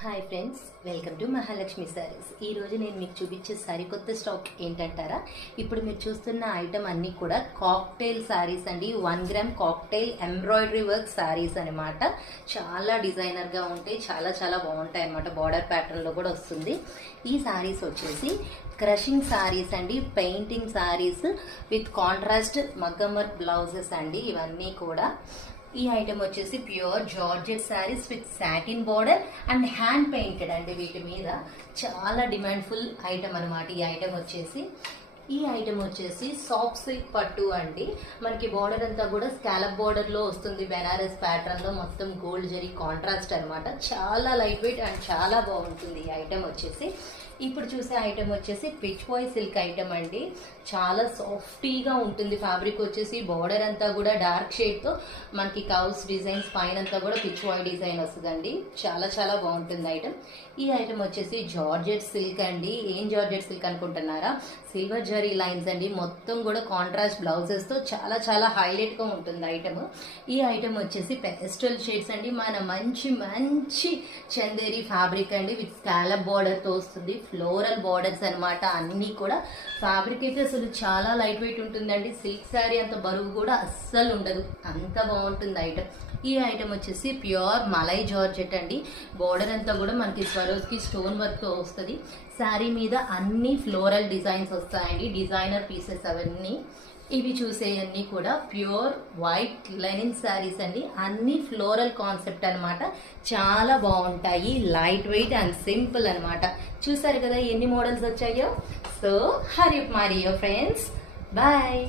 Hi friends, welcome to Mahalakshmi saris. ఈరోజు నేను మీకు చూపించే సరికొత్త స్టాక్ ఏంటంటారా? ఇప్పుడు మీరు చూస్తున్న ఐటమ్ అన్నీ కూడా కాక్టైల్ శారీస్ అండి. 1 gram cocktail embroidery work saris అనమాట. చాలా డిజైనర్గా ఉంటాయి, చాలా చాలా బాగుంటాయి అనమాట. బార్డర్ ప్యాటర్న్లో కూడా వస్తుంది. ఈ శారీస్ వచ్చేసి క్రషింగ్ శారీస్ అండి, పెయింటింగ్ శారీస్ విత్ కాంట్రాస్ట్ మగ్గం వర్క్ బ్లౌజెస్ అండి. ఇవన్నీ కూడా ఈ ఐటమ్ వచ్చేసి pure georgette saris with satin border and hand painted అండి. వీటి మీద చాలా డిమాండ్ఫుల్ ఐటమ్ అనమాట. ఈ ఐటమ్ వచ్చేసి సాఫ్ట్ సిల్క్ పట్టు అండి. మనకి బార్డర్ అంతా కూడా స్కాలప్ బార్డర్ లో వస్తుంది. బెనారస్ ప్యాటర్న్ లో మొత్తం గోల్డ్ జరీ కాంట్రాస్ట్ అనమాట. చాలా లైట్ వెయిట్ అండ్ చాలా బాగుంటుంది ఈ ఐటమ్ వచ్చేసి. ఇప్పుడు చూసే ఐటమ్ వచ్చేసి పిచ్ బాయ్ సిల్క్ ఐటమ్ అండి. చాలా సాఫ్టీగా ఉంటుంది. ఫ్యాబ్రిక్ వచ్చేసి బార్డర్ అంతా కూడా డార్క్ షేడ్తో మనకి కౌస్ డిజైన్స్, పైన అంతా కూడా పిచ్ బాయ్ డిజైన్ వస్తుందండి. చాలా చాలా బాగుంటుంది ఐటమ్. ఈ ఐటమ్ వచ్చేసి జార్జెట్ సిల్క్ అండి. ఏం జార్జెట్ సిల్క్ అనుకుంటున్నారా? సిల్వర్ జరీ లైన్స్ అండి. మొత్తం కూడా కాంట్రాస్ట్ బ్లౌజెస్తో చాలా చాలా హైలైట్గా ఉంటుంది ఐటమ్. ఈ ఐటమ్ వచ్చేసి పెస్టల్ షేడ్స్ అండి. మన మంచి మంచి చందేరి ఫ్యాబ్రిక్ అండి విత్ స్కాలప్ బార్డర్తో వస్తుంది. ఫ్లోరల్ బార్డర్స్ అనమాట. అన్నీ కూడా ఫ్యాబ్రిక్ అయితే అసలు చాలా లైట్ వెయిట్ ఉంటుందండి. సిల్క్ శారీ అంత బరువు కూడా అస్సలు ఉండదు, అంత బాగుంటుంది ఐటమ్. ఈ ఐటమ్ వచ్చేసి ప్యూర్ మలై జార్జెట్ అండి. బార్డర్ అంతా కూడా మనకి స్వరోస్కి స్టోన్ వర్క్తో వస్తుంది. శారీ మీద అన్ని ఫ్లోరల్ డిజైన్స్ వస్తాయండి. డిజైనర్ పీసెస్ అవన్నీ. ఇవి చూసేవన్నీ కూడా ప్యూర్ వైట్ లెనిన్ శారీస్ అండి. అన్ని ఫ్లోరల్ కాన్సెప్ట్ అనమాట. చాలా బాగుంటాయి, లైట్ వెయిట్ అండ్ సింపుల్ అనమాట. చూసారు కదా ఎన్ని మోడల్స్ వచ్చాయో. సో హరి అప్ మారియో ఫ్రెండ్స్, బాయ్.